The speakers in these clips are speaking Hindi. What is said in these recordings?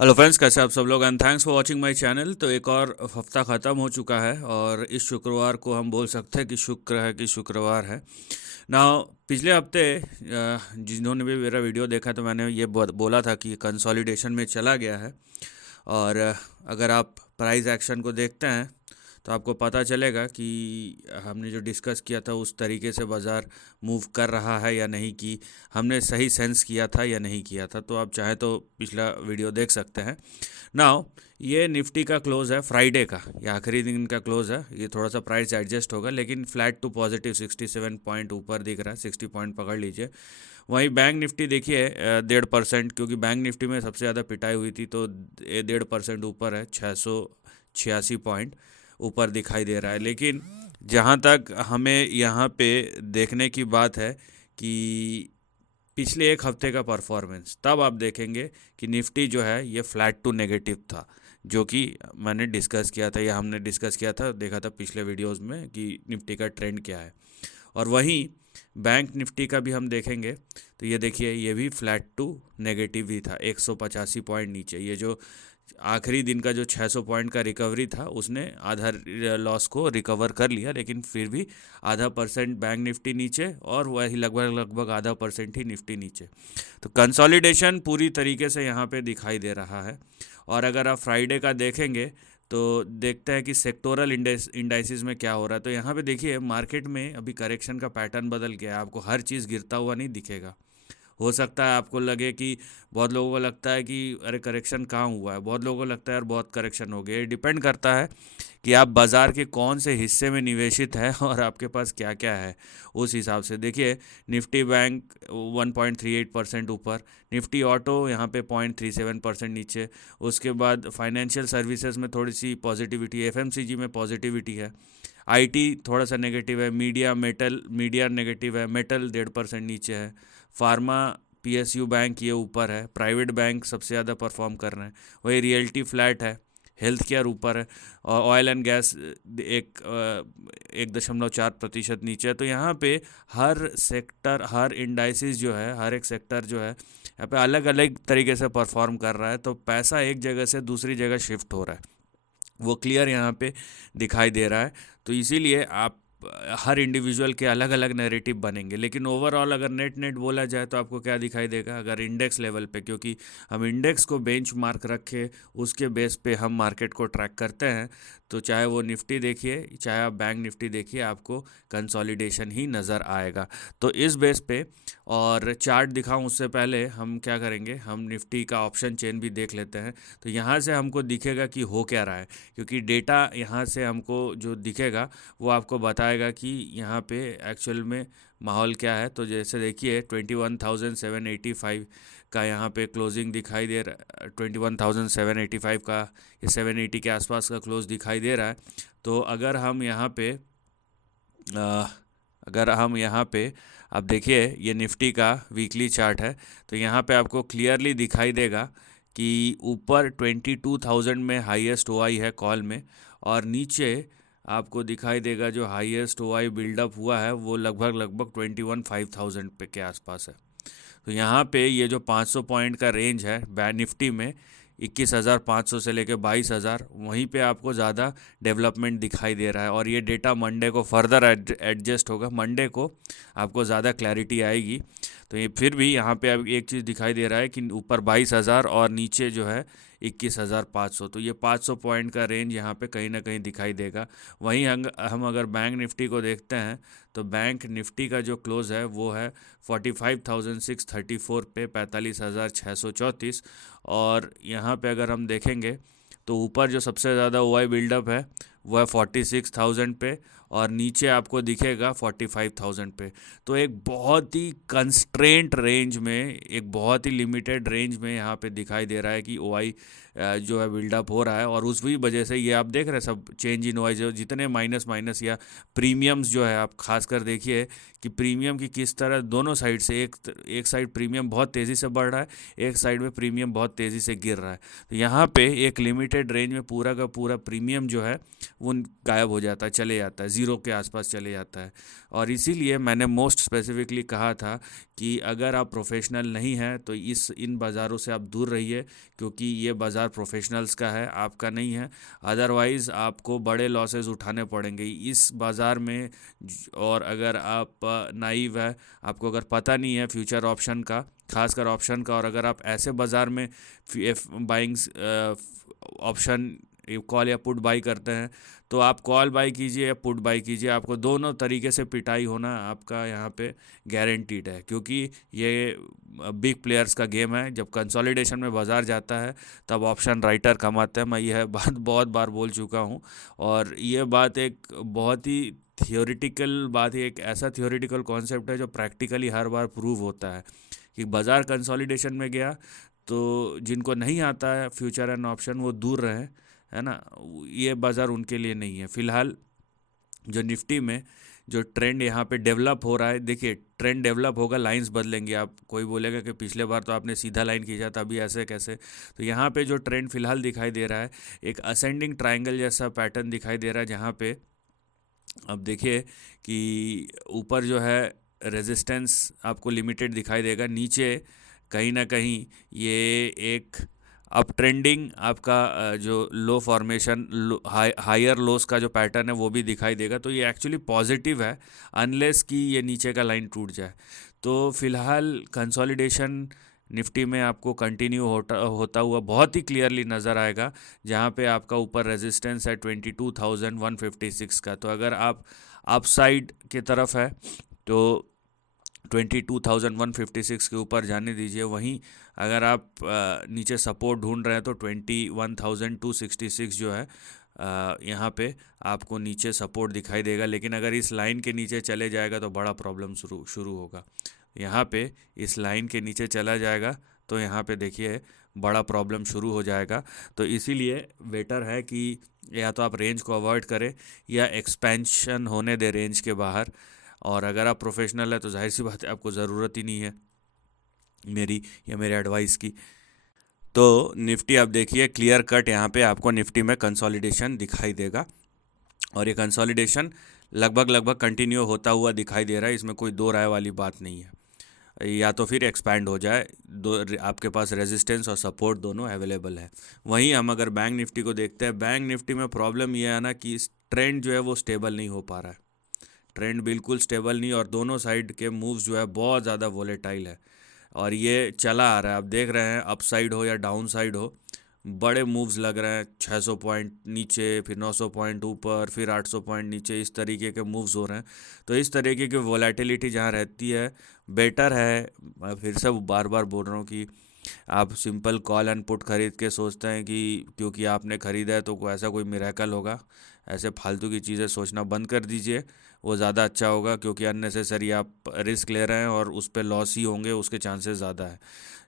हेलो फ्रेंड्स, कैसे आप सब लोग and thanks for watching my channel. तो एक और हफ्ता ख़त्म हो चुका है और इस शुक्रवार को हम बोल सकते हैं कि शुक्र है कि शुक्रवार है ना। पिछले हफ्ते जिन्होंने भी मेरा वीडियो देखा तो मैंने ये बोला था कि कंसोलिडेशन में चला गया है। और अगर आप प्राइस एक्शन को देखते हैं तो आपको पता चलेगा कि हमने जो डिस्कस किया था उस तरीके से बाज़ार मूव कर रहा है या नहीं, कि हमने सही सेंस किया था या नहीं किया था। तो आप चाहे तो पिछला वीडियो देख सकते हैं। नाउ ये निफ्टी का क्लोज़ है फ्राइडे का, ये आखिरी दिन का क्लोज़ है। ये थोड़ा सा प्राइस एडजस्ट होगा लेकिन फ्लैट टू पॉजिटिव 67 पॉइंट ऊपर दिख रहा है, 60 पॉइंट पकड़ लीजिए। वहीं बैंक निफ्टी देखिए 1.5%, क्योंकि बैंक निफ्टी में सबसे ज़्यादा पिटाई हुई थी तो 1.5% ऊपर है, 686 पॉइंट ऊपर दिखाई दे रहा है। लेकिन जहाँ तक हमें यहाँ पे देखने की बात है कि पिछले एक हफ्ते का परफॉर्मेंस, तब आप देखेंगे कि निफ्टी जो है ये फ्लैट टू नेगेटिव था, जो कि मैंने डिस्कस किया था या हमने डिस्कस किया था, देखा था पिछले वीडियोस में कि निफ्टी का ट्रेंड क्या है। और वहीं बैंक निफ्टी का भी हम देखेंगे तो ये देखिए, ये भी फ्लैट टू नेगेटिव ही था, 185 पॉइंट नीचे। ये जो आखिरी दिन का जो 600 पॉइंट का रिकवरी था उसने आधा लॉस को रिकवर कर लिया, लेकिन फिर भी आधा परसेंट बैंक निफ्टी नीचे और वही लगभग लगभग आधा परसेंट ही निफ्टी नीचे। तो कंसोलिडेशन पूरी तरीके से यहाँ पे दिखाई दे रहा है। और अगर आप फ्राइडे का देखेंगे तो देखते हैं कि सेक्टोरल इंडाइसिस में क्या हो रहा है। तो यहाँ पे देखिए, मार्केट में अभी करेक्शन का पैटर्न बदल गया है। आपको हर चीज़ गिरता हुआ नहीं दिखेगा। हो सकता है आपको लगे कि, बहुत लोगों को लगता है कि अरे करेक्शन कहाँ हुआ है, बहुत लोगों को लगता है यार बहुत करेक्शन हो गया। ये डिपेंड करता है कि आप बाज़ार के कौन से हिस्से में निवेशित है और आपके पास क्या क्या है। उस हिसाब से देखिए, निफ्टी बैंक 1.38% ऊपर, निफ्टी ऑटो यहाँ पे 0.37% नीचे। उसके बाद फाइनेंशियल सर्विसेज में थोड़ी सी पॉजिटिविटी है, एफएमसीजी में पॉजिटिविटी है, आईटी थोड़ा सा नेगेटिव है, मीडिया नेगेटिव है, मेटल 1.5% नीचे है, फार्मा पीएसयू बैंक ये ऊपर है, प्राइवेट बैंक सबसे ज़्यादा परफॉर्म कर रहे हैं। वही रियल्टी फ्लैट है, हेल्थ केयर ऊपर है, और ऑयल एंड गैस 1.4% नीचे है। तो यहाँ पे हर सेक्टर, हर इंडाइसिस जो है, हर एक सेक्टर जो है यहाँ पे अलग अलग तरीके से परफॉर्म कर रहा है। तो पैसा एक जगह से दूसरी जगह शिफ्ट हो रहा है, वो क्लियर यहाँ पे दिखाई दे रहा है। तो इसीलिए आप हर इंडिविजुअल के अलग अलग नैरेटिव बनेंगे, लेकिन ओवरऑल अगर नेट नेट बोला जाए तो आपको क्या दिखाई देगा अगर इंडेक्स लेवल पे, क्योंकि हम इंडेक्स को बेंचमार्क रखे उसके बेस पे हम मार्केट को ट्रैक करते हैं। तो चाहे वो निफ्टी देखिए, चाहे आप बैंक निफ्टी देखिए, आपको कंसोलिडेशन ही नज़र आएगा। तो इस बेस पे, और चार्ट दिखाऊं उससे पहले हम क्या करेंगे, हम निफ्टी का ऑप्शन चेन भी देख लेते हैं। तो यहाँ से हमको दिखेगा कि हो क्या रहा है, क्योंकि डेटा यहाँ से हमको जो दिखेगा वो आपको बताएगा कि यहाँ पे एक्चुअल में माहौल क्या है। तो जैसे देखिए 21,785 का यहाँ पे क्लोजिंग दिखाई दे रहा है, 21,785 का, ये 780 के आसपास का क्लोज दिखाई दे रहा है। तो अगर हम यहाँ पे अ, अगर हम यहाँ पे, अब देखिए ये निफ्टी का वीकली चार्ट है, तो यहाँ पे आपको क्लियरली दिखाई देगा कि ऊपर 22,000 में हाईएस्ट ओआई है कॉल में, और नीचे आपको दिखाई देगा जो हाईएस्ट ओआई बिल्डअप हुआ है वो लगभग लगभग 21,500 पे के आसपास है। तो यहाँ पे ये जो 500 पॉइंट का रेंज है बैंक निफ्टी में, 21,500 से लेके 22,000, वहीं पे आपको ज़्यादा डेवलपमेंट दिखाई दे रहा है। और ये डेटा मंडे को फर्दर एडजस्ट होगा, मंडे को आपको ज़्यादा क्लैरिटी आएगी। तो ये फिर भी यहाँ पे अब एक चीज़ दिखाई दे रहा है कि ऊपर 22,000 और नीचे जो है 21,500, तो ये 500 पॉइंट का रेंज यहाँ पे कहीं ना कहीं दिखाई देगा। वहीं हम अगर बैंक निफ्टी को देखते हैं तो बैंक निफ्टी का जो क्लोज़ है वो है 45,634 पे, 45,634। और यहाँ पे अगर हम देखेंगे तो ऊपर जो सबसे ज़्यादा ओआई बिल्डअप है वो है 46,000 पे, और नीचे आपको दिखेगा 45,000 पे। तो एक बहुत ही कंस्ट्रेंट रेंज में, एक बहुत ही लिमिटेड रेंज में यहाँ पे दिखाई दे रहा है कि ओआई जो है बिल्डअप हो रहा है। और उस भी वजह से ये आप देख रहे हैं सब चेंज इन ओआई, जो जितने माइनस माइनस या प्रीमियम्स जो है, आप खासकर देखिए कि प्रीमियम की किस तरह दोनों साइड से, एक साइड प्रीमियम बहुत तेज़ी से बढ़ रहा है, एक साइड में प्रीमियम बहुत तेज़ी से गिर रहा है। तो यहाँ पे एक लिमिटेड रेंज में पूरा का पूरा प्रीमियम जो है वो गायब हो जाता है, चले जाता है, ज़ीरो के आसपास चले जाता है। और इसीलिए मैंने मोस्ट स्पेसिफिकली कहा था कि अगर आप प्रोफेशनल नहीं हैं तो इन बाज़ारों से आप दूर रहिए, क्योंकि ये बाज़ार प्रोफेशनल्स का है, आपका नहीं है। अदरवाइज़ आपको बड़े लॉसेस उठाने पड़ेंगे इस बाज़ार में। और अगर आप नाइव है, आपको अगर पता नहीं है फ्यूचर ऑप्शन का, खासकर ऑप्शन का, और अगर आप ऐसे बाज़ार में बाइंग ऑप्शन कॉल या पुट बाई करते हैं, तो आप कॉल बाई कीजिए या पुट बाई कीजिए, आपको दोनों तरीके से पिटाई होना आपका यहाँ पे गारंटीड है। क्योंकि ये बिग प्लेयर्स का गेम है। जब कंसोलिडेशन में बाज़ार जाता है तब ऑप्शन राइटर कमाते हैं। मैं यह बात बहुत बार बोल चुका हूँ, और ये बात एक बहुत ही थियोरिटिकल बात है, एक ऐसा थियोरिटिकल कॉन्सेप्ट है जो प्रैक्टिकली हर बार प्रूव होता है कि बाज़ार कंसोलिडेशन में गया तो जिनको नहीं आता है फ्यूचर एंड ऑप्शन वो दूर रहें, है ना। ये बाज़ार उनके लिए नहीं है। फ़िलहाल जो निफ्टी में जो ट्रेंड यहाँ पे डेवलप हो रहा है, देखिए ट्रेंड डेवलप होगा, लाइंस बदलेंगे। आप कोई बोलेगा कि पिछले बार तो आपने सीधा लाइन खींचा था, अभी ऐसे कैसे। तो यहाँ पे जो ट्रेंड फ़िलहाल दिखाई दे रहा है, एक असेंडिंग ट्रायंगल जैसा पैटर्न दिखाई दे रहा है, जहाँ पे अब देखिए कि ऊपर जो है रेजिस्टेंस आपको लिमिटेड दिखाई देगा, नीचे कहीं ना कहीं ये एक अप ट्रेंडिंग आपका जो लो फॉर्मेशन हायर लोस का जो पैटर्न है वो भी दिखाई देगा। तो ये एक्चुअली पॉजिटिव है, अनलेस कि ये नीचे का लाइन टूट जाए। तो फिलहाल कंसोलिडेशन निफ्टी में आपको कंटिन्यू होता हुआ बहुत ही क्लियरली नज़र आएगा, जहाँ पे आपका ऊपर रेजिस्टेंस है 22,156 का। तो अगर आप अपसाइड की तरफ है तो 22,156 के ऊपर जाने दीजिए। वहीं अगर आप नीचे सपोर्ट ढूंढ रहे हैं तो 21,266 जो है यहाँ पे आपको नीचे सपोर्ट दिखाई देगा। लेकिन अगर इस लाइन के नीचे चले जाएगा तो बड़ा प्रॉब्लम शुरू होगा। यहाँ पे इस लाइन के नीचे चला जाएगा तो यहाँ पे देखिए बड़ा प्रॉब्लम शुरू हो जाएगा। तो इसीलिए बेटर है कि या तो आप रेंज को अवॉइड करें या एक्सपेंशन होने दें रेंज के बाहर। और अगर आप प्रोफेशनल है तो जाहिर सी बात है आपको ज़रूरत ही नहीं है मेरी या मेरे एडवाइस की। तो निफ्टी आप देखिए क्लियर कट यहाँ पे आपको निफ्टी में कंसोलिडेशन दिखाई देगा, और ये कंसोलिडेशन लगभग कंटिन्यू होता हुआ दिखाई दे रहा है। इसमें कोई दो राय वाली बात नहीं है। या तो फिर एक्सपैंड हो जाए, दो आपके पास रेजिस्टेंस और सपोर्ट दोनों अवेलेबल है। वहीं हम अगर बैंक निफ्टी को देखते हैं, बैंक निफ्टी में प्रॉब्लम यह है ना कि ट्रेंड जो है वो स्टेबल नहीं हो पा रहा है। ट्रेंड बिल्कुल स्टेबल नहीं, और दोनों साइड के मूव्स जो है बहुत ज़्यादा वोलेटाइल है, और ये चला आ रहा है। आप देख रहे हैं अप साइड हो या डाउन साइड हो, बड़े मूव्स लग रहे हैं। 600 पॉइंट नीचे, फिर 900 पॉइंट ऊपर, फिर 800 पॉइंट नीचे, इस तरीके के मूव्स हो रहे हैं। तो इस तरीके की वोलेटिलिटी जहाँ रहती है, बेटर है, मैं फिर से बार बार बोल रहा हूँ कि आप सिंपल कॉल एंड पुट खरीद के सोचते हैं कि क्योंकि आपने ख़रीदा है तो ऐसा कोई मिरेकल होगा। ऐसे फालतू की चीज़ें सोचना बंद कर दीजिए, वो ज़्यादा अच्छा होगा। क्योंकि अननेसेसरी आप रिस्क ले रहे हैं और उस पर लॉस ही होंगे, उसके चांसेस ज़्यादा है।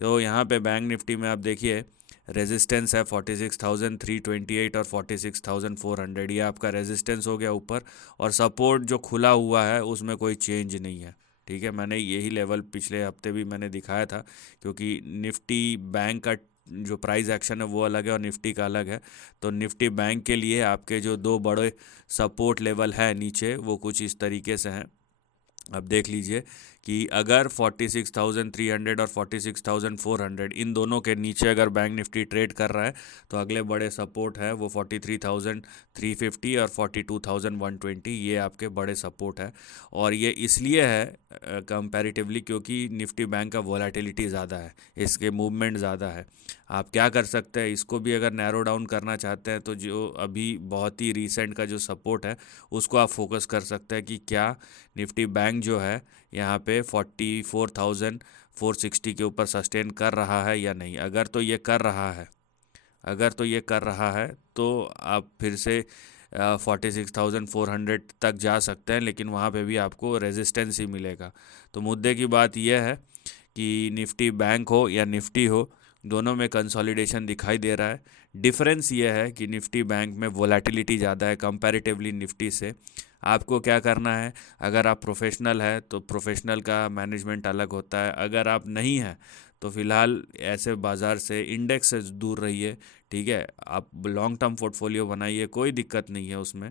तो यहाँ पे बैंक निफ्टी में आप देखिए रेजिस्टेंस है 46,328 और 46,400, ये आपका रेजिस्टेंस हो गया ऊपर। और सपोर्ट जो खुला हुआ है उसमें कोई चेंज नहीं है, ठीक है। मैंने यही लेवल पिछले हफ्ते भी मैंने दिखाया था, क्योंकि निफ्टी बैंक का जो प्राइस एक्शन है वो अलग है और निफ्टी का अलग है। तो निफ्टी बैंक के लिए आपके जो दो बड़े सपोर्ट लेवल है नीचे, वो कुछ इस तरीके से हैं। अब देख लीजिए कि अगर 46,300 और 46,400 इन दोनों के नीचे अगर बैंक निफ्टी ट्रेड कर रहा है तो अगले बड़े सपोर्ट है वो 43,350 और 42,120, ये आपके बड़े सपोर्ट है। और ये इसलिए है कंपैरेटिवली क्योंकि निफ्टी बैंक का वोलेटिलिटी ज़्यादा है, इसके मूवमेंट ज़्यादा है। आप क्या कर सकते हैं, इसको भी अगर नैरो डाउन करना चाहते हैं तो जो अभी बहुत ही रीसेंट का जो सपोर्ट है उसको आप फोकस कर सकते हैं कि क्या निफ्टी बैंक जो है यहाँ पे 44,460 के ऊपर सस्टेन कर रहा है या नहीं। अगर तो ये कर रहा है तो आप फिर से 46,400 तक जा सकते हैं, लेकिन वहाँ पे भी आपको रेजिस्टेंस ही मिलेगा। तो मुद्दे की बात यह है कि निफ्टी बैंक हो या निफ्टी हो, दोनों में कंसोलिडेशन दिखाई दे रहा है। डिफरेंस ये है कि निफ्टी बैंक में वोलेटिलिटी ज़्यादा है कंपैरेटिवली निफ्टी से। आपको क्या करना है, अगर आप प्रोफेशनल है तो प्रोफेशनल का मैनेजमेंट अलग होता है। अगर आप नहीं हैं तो फ़िलहाल ऐसे बाज़ार से, इंडेक्स से दूर रहिए, ठीक है। आप लॉन्ग टर्म पोर्टफोलियो बनाइए, कोई दिक्कत नहीं है उसमें।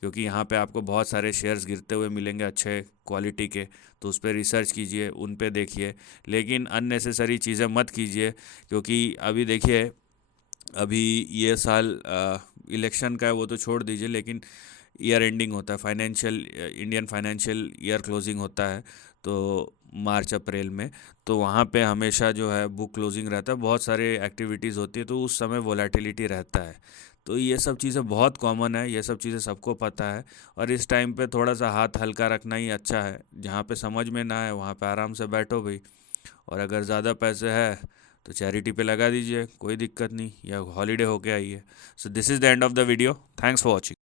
क्योंकि यहाँ पे आपको बहुत सारे शेयर्स गिरते हुए मिलेंगे अच्छे क्वालिटी के, तो उस पर रिसर्च कीजिए, उन पे देखिए, लेकिन अननेसेसरी चीज़ें मत कीजिए। क्योंकि अभी देखिए, अभी ये साल इलेक्शन का है वो तो छोड़ दीजिए, लेकिन ईयर एंडिंग होता है, financial Indian financial year closing होता है, तो मार्च अप्रैल में, तो वहाँ पे हमेशा जो है बुक क्लोजिंग रहता है, बहुत सारे एक्टिविटीज़ होती है, तो उस समय वोलेटिलिटी रहता है। तो ये सब चीज़ें बहुत कॉमन है, ये सब चीज़ें सबको पता है। और इस टाइम पे थोड़ा सा हाथ हल्का रखना ही अच्छा है। जहाँ पे समझ में ना आए वहाँ पे आराम से बैठो भाई। और अगर ज़्यादा पैसे है तो चैरिटी पे लगा दीजिए, कोई दिक्कत नहीं, या हॉलीडे होके आइए। So this is the end of the video. Thanks for watching.